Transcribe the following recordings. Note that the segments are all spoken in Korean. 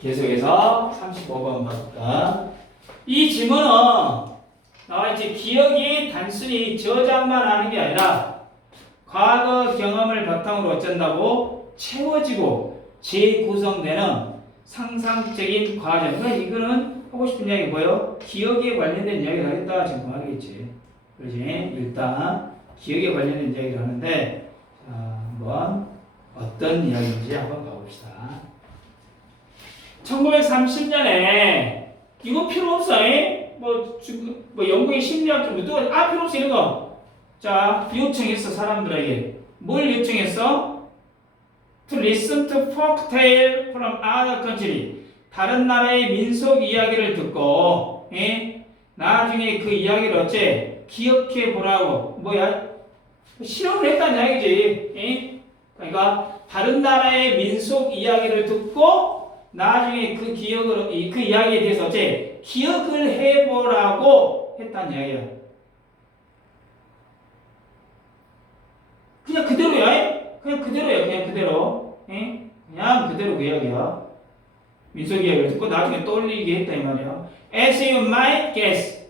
계속해서 35번 볼까? 이 지문은 나와있지. 기억이 단순히 저장만 하는 게 아니라 과거 경험을 바탕으로 어쩐다고 채워지고 재구성되는 상상적인 과정. 그러니까 이거는 하고 싶은 이야기 뭐예요? 기억에 관련된 이야기를 하겠다. 지금 그 말이겠지. 그러지? 일단 기억에 관련된 이야기를 하는데, 자, 한번 어떤 이야기인지 한번 가봅시다. 1930년에 이거 필요 없어. 뭐 영국의 심리학 좀 누가 필요 없어 이런 거. 자, 요청했어. 사람들에게 뭘 요청했어? To listen to folk tale from other country. 다른 나라의 민속 이야기를 듣고, 나중에 그 이야기를 어째 기억해 보라고. 뭐야? 실험을 했다는 이야기지. 그러니까 다른 나라의 민속 이야기를 듣고 나중에 그 그 이야기에 대해서 어째 기억을 해보라고 했다는 이야기야. 그냥 그대로야. 그냥 그대로야. 그냥 그대로. 그냥 그대로 그 이야기야. 민속 이야기를 듣고 나중에 떠올리게 했다 이 말이야. As you might guess.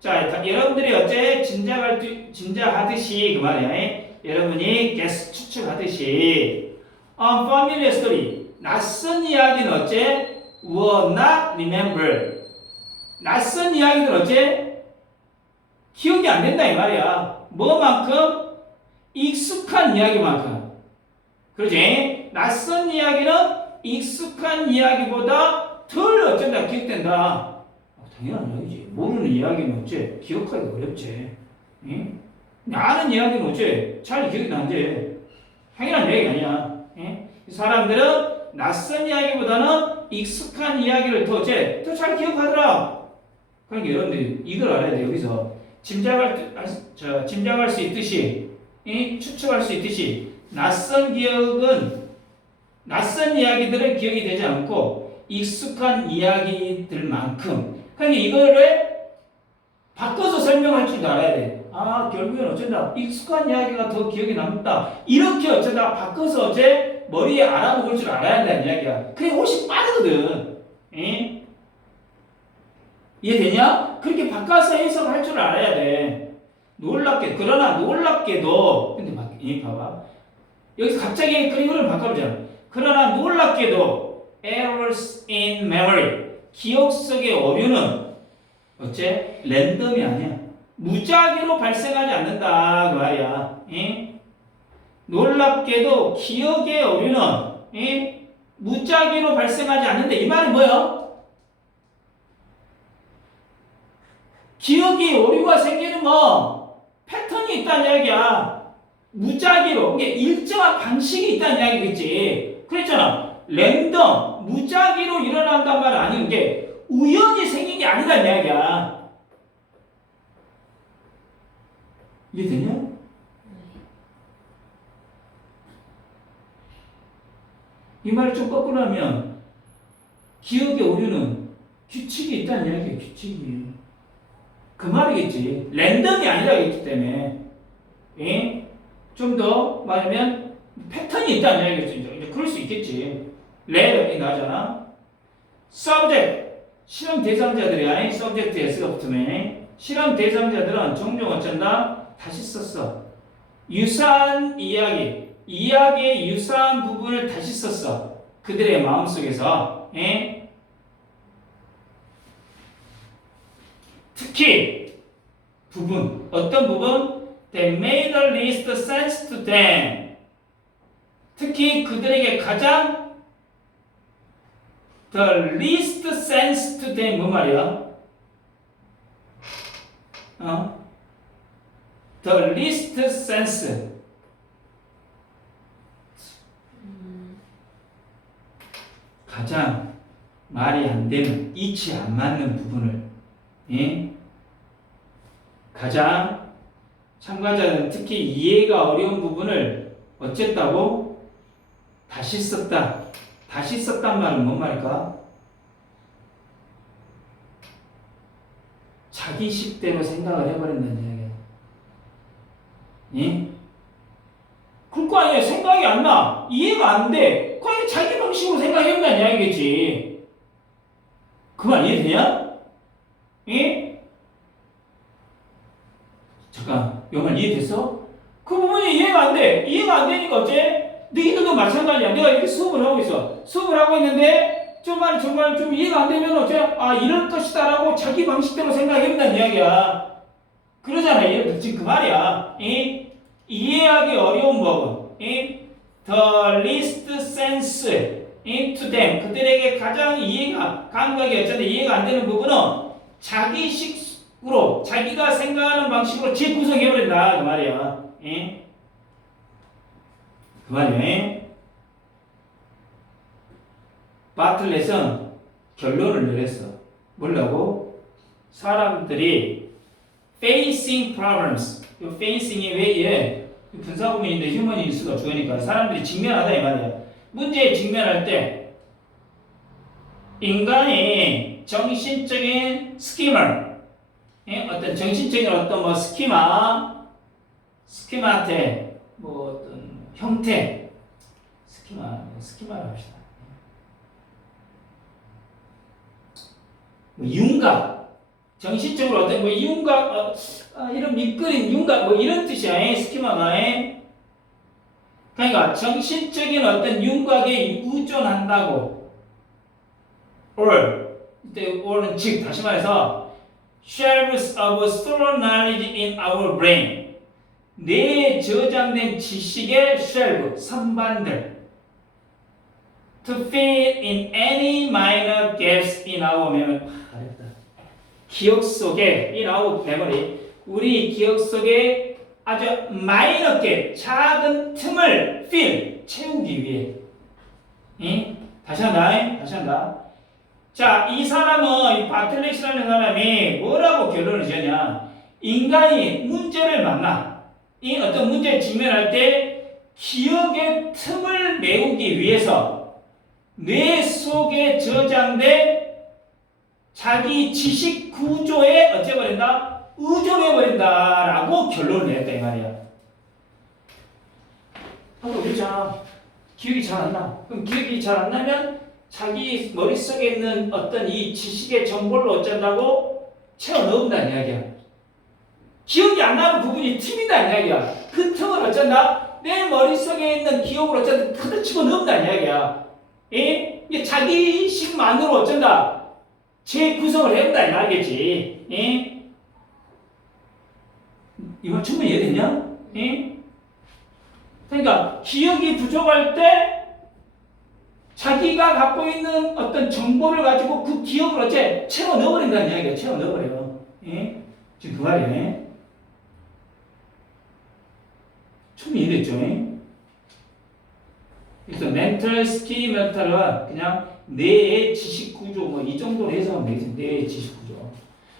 자, 여러분들이 어째 짐작하듯이 그 말이야. 여러분이 guess 추측하듯이 unfamiliar story. 낯선 이야기는 어째 will not remember. 낯선 이야기는 어째 기억이 안 된다 이 말이야. 뭐만큼? 익숙한 이야기만큼. 그러지? 낯선 이야기는 익숙한 이야기보다 덜 어쩐다 기억된다. 당연한 이야기지. 모르는 이야기는 어째 기억하기가 어렵지. 응? 아는 이야기는 어째 잘 기억이 나지. 당연한 이야기가 아니야. 사람들은 낯선 이야기보다는 익숙한 이야기를 더 잘 기억하더라. 그러니까 여러분들이 이걸 알아야 돼. 여기서 짐작할 수 있듯이, 추측할 수 있듯이 낯선 이야기들은 기억이 되지 않고 익숙한 이야기들만큼. 그러니까 이거를 바꿔서 설명할 줄도 알아야 돼. 아, 결국엔 어쩐다. 익숙한 이야기가 더 기억에 남다. 이렇게 어쩌다 바꿔서 머리에 알아먹을 줄 알아야 한다는 이야기야. 그게 훨씬 빠르거든. 이해되냐? 그렇게 바꿔서 해석할 줄 알아야 돼. 그러나 놀랍게도, 근데 봐봐. 여기서 갑자기 그림을 바꿔보자. 그러나 놀랍게도, errors in memory. 기억 속의 오류는, 어째? 랜덤이 아니야. 무작위로 발생하지 않는다. 그 말이야. 놀랍게도 기억의 오류는 무작위로 발생하지 않는데 이 말은 뭐예요? 기억이 오류가 생기는 거 패턴이 있다는 이야기야. 무작위로 이게 일정한 방식이 있다는 이야기겠지. 그랬잖아. 랜덤 무작위로 일어난단 말은 아닌 게 우연히 생긴 게 아니다는 이야기야. 이해되냐? 이 말을 좀 거꾸로 하면 기억의 오류는 규칙이 있다는 이야기예요. 규칙이. 그 말이겠지. 랜덤이 아니라겠기 때문에 좀 더 말하면 패턴이 있다는 이야기겠지. 이제 그럴 수 있겠지. 랜덤이 나잖아. subject. 실험 대상자들이야. subject s가 붙으면 실험 대상자들은 종종 어쩐다? 다시 썼어. 유사한 이야기의 유사한 부분을 다시 썼어. 그들의 마음속에서. 특히 부분, 어떤 부분? They made the least sense to them. 특히 그들에게 가장 the least sense to them 뭐 말이야? The least sense. 가장 말이 안 되는, 이치 안 맞는 부분을, 가장 참가자는 특히 이해가 어려운 부분을 어쨌다고? 다시 썼다. 다시 썼단 말은 뭔 말일까? 자기 식대로 생각을 해버린다는 이야기야. 그럴 거 아니야. 생각이 안 나. 이해가 안 돼. 그냥 자기 방식으로 생각해본다는 해본다는 이야기겠지. 그 말 이해되냐? 예? 잠깐, 이 말 이해됐어? 그 부분이 이해가 안 돼. 이해가 안 되니까 어째? 너희들도 마찬가지야. 내가 이렇게 수업을 하고 있어. 수업을 하고 있는데 정말 좀 이해가 안 되면 어째? 아, 이럴 것이다라고 자기 방식대로 생각해본다는 이야기야. 그러잖아. 지금 그 말이야. 예? 이해하기 어려운 법은 예? The least sense to them. 그들에게 가장 이해가, 감각이 어쨌든 이해가 안 되는 부분은 자기식으로, 자기가 생각하는 방식으로 재구성해버린다. 그 말이야. 예? 그 말이야. 예? 바틀렛은 결론을 내렸어. 뭐라고? 사람들이 facing problems. 이 facing이 왜 얘? 분사구문인데 휴먼 인수가 주어니까 사람들이 직면하다 이 말이야. 문제에 직면할 때 인간이 정신적인 스키머, 예? 어떤 정신적인 어떤 뭐 스키마테, 뭐 어떤 형태, 스키마라고 합시다. 뭐 윤곽, 정신적으로 어떤 뭐 윤곽, 이런 밑그림 윤곽 뭐 이런 뜻이야. 스키마가. 그러니까 정신적인 어떤 윤곽에 의존한다고. or 이때 or는 즉 다시 말해서 shelves of stored knowledge in our brain. 뇌에 저장된 지식의 shelf, 선반들. To fill in any minor gaps in our memory. 기억 속에 in our memory. 우리 기억 속에 아주 마이너 갭, 작은 틈을 fill, 채우기 위해. 응? 다시 한다. 자, 이 사람은, 이 바틀렛이라는 사람이 뭐라고 결론을 지었냐? 인간이 문제를 만나, 이 어떤 문제에 직면할 때 기억의 틈을 메우기 위해서 뇌 속에 저장된 자기 지식 구조에 어째버린다? 의존해버린다라고 결론을 냈다 이 말이야. 아까 그랬잖아. 기억이 잘 안 나. 그럼 기억이 잘 안 나면 자기 머릿속에 있는 어떤 이 지식의 정보를 어쩐다고 채워 넣는다는 이야기야. 기억이 안 나는 부분이 틈이다는 이야기야. 그 틈을 어쩐다? 내 머릿속에 있는 기억을 어쩐다? 가득 집어 넣는다는 이야기야. 예? 이게 자기식만으로 어쩐다? 재구성을 해본다 이 말이겠지. 예? 이거 충분히 이해되냐? 예? 그러니까 기억이 부족할 때 자기가 갖고 있는 어떤 정보를 가지고 그 기억을 어째 채워 넣어버린다는 이야기야. 채워 넣어버려. 예? 지금 그 말이네. 충분히 이해됐죠? 예? 그래서 mental schema타가 그냥 뇌의 지식 구조 뭐 이 정도로 해석하면 되겠지. 뇌의 지식 구조.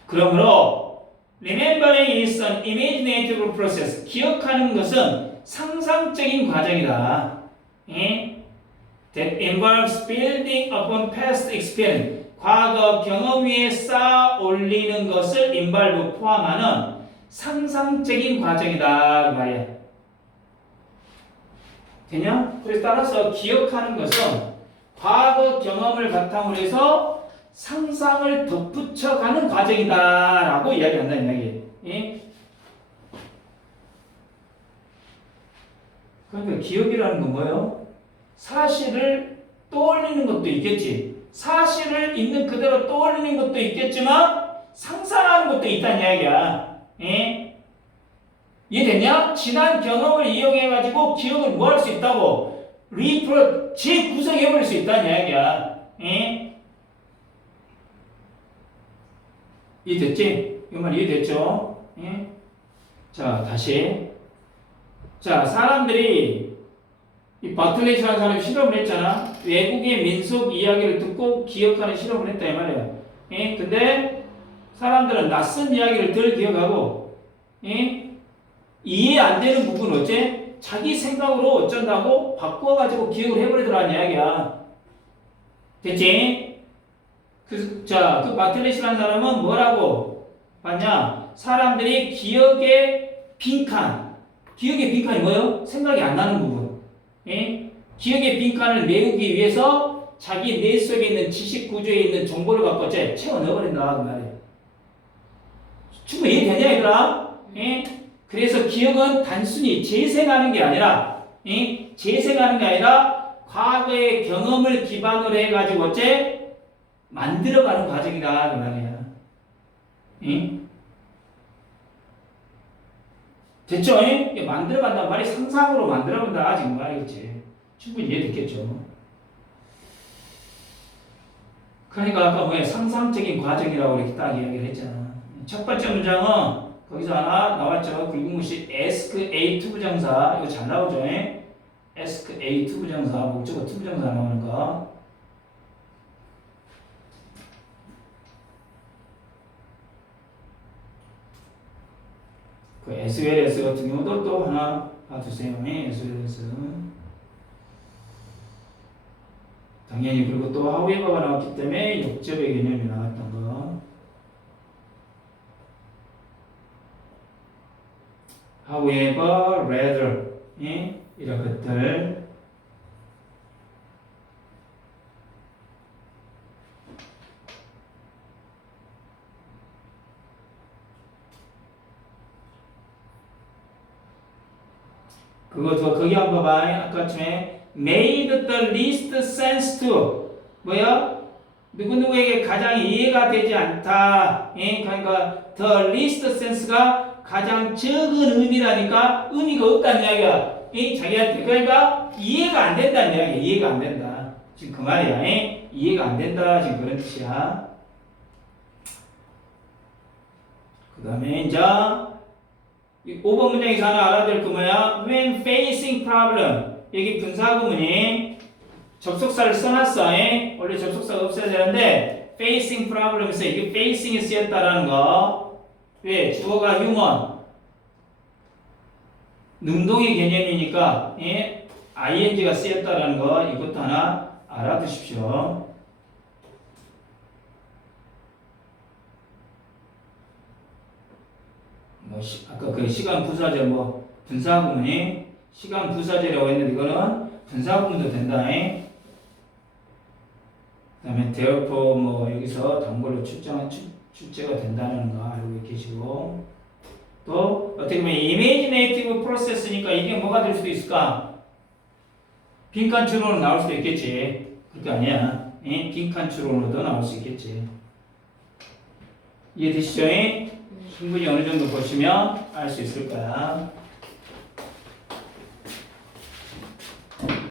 그러므로 remembering is an imaginative process. 기억하는 것은 상상적인 과정이다. 예? That involves building upon past experience. 과거 경험 위에 쌓아 올리는 것을 involve 포함하는 상상적인 과정이다. 그 말이야. 되냐? 그래서 따라서 기억하는 것은 과거 경험을 바탕으로 해서 상상을 덧붙여가는 과정이다라고 이야기한다는 이야기. 예? 그러니까 기억이라는 건 뭐예요? 사실을 떠올리는 것도 있겠지. 사실을 있는 그대로 떠올리는 것도 있겠지만 상상하는 것도 있다는 이야기야. 예? 이해됐냐? 지난 경험을 이용해가지고 기억을 뭐 할 수 있다고? 재구성해버릴 수 있다는 이야기야. 예? 이해됐지? 이 말 이해됐죠? 예? 자, 다시. 자, 사람들이 이 바틀렛이라는 사람이 실험을 했잖아. 외국의 민속 이야기를 듣고 기억하는 실험을 했다 이 말이야. 예? 근데 사람들은 낯선 이야기를 덜 기억하고, 예? 이해 안 되는 부분 어째? 자기 생각으로 어쩐다고 바꿔가지고 기억을 해버리더라는 이야기야. 됐지? 그 바틀렛이라는 사람은 뭐라고 봤냐? 사람들이 기억의 빈칸이 뭐예요? 생각이 안 나는 부분. 예? 기억의 빈칸을 메우기 위해서 자기 뇌 속에 있는 지식 구조에 있는 정보를 갖고 채워 넣어버린다 그 말이에요. 충분히 이해되냐 얘들아? 예? 그래서 기억은 단순히 재생하는 게 아니라 재생하는 게 아니라 과거의 경험을 기반으로 해가지고 만들어가는 과정이다 그 말이야. 됐죠? 만들어간다는 말이 상상으로 만들어간다 지금 말이겠지. 충분히 이해됐겠죠? 그러니까 아까 뭐야 상상적인 과정이라고 이렇게 딱 이야기를 했잖아. 첫 번째 문장은 거기서 하나 나왔죠. 굵은 글씨 ask A 투부정사 이거 잘 나오죠? ask A 투부정사 목적어 투부정사 나오는 거. 그 SLS 같은 경우도 또 하나 봐주세요. SLS 당연히 그리고 또 however가 나왔기 때문에 역접의 개념이 나왔던 거. however, rather 이런 것들. 그거 거기 한번 봐봐요. 아까쯤에 made the least sense to 뭐야? 누구누구에게 가장 이해가 되지 않다. 그러니까 the least sense가 가장 적은 의미라니까 의미가 없다는 이야기야. 자기한테 그러니까 이해가 안 된다는 이야기야. 이해가 안 된다. 지금 그 말이야. 이해가 안 된다. 지금 그런 뜻이야. 그 다음에 이제 5번 문장에서 하나 알아야 될 거 뭐야? When facing problem 여기 분사구문이 접속사를 써놨어. 원래 접속사가 없어야 되는데 facing problem에서 이게 facing이 쓰였다라는 거. 왜? 주어가 human 능동의 개념이니까 ing가 쓰였다라는 거 이것도 하나 알아두십시오. 아까 그 시간 부사절 분사구문이 시간 부사절이라고 했는데 이거는 분사구문도 된다. 그 다음에 therefore 여기서 단골로 출제가 된다는 거 알고 계시고 또 어떻게 보면 imaginative process니까 이게 뭐가 될 수도 있을까? 빈칸 추론으로 나올 수도 있겠지. 그게 아니야. 빈칸 추론으로도 나올 수 있겠지. 이해되시죠? 충분히 어느 정도 보시면 알 수 있을 거야.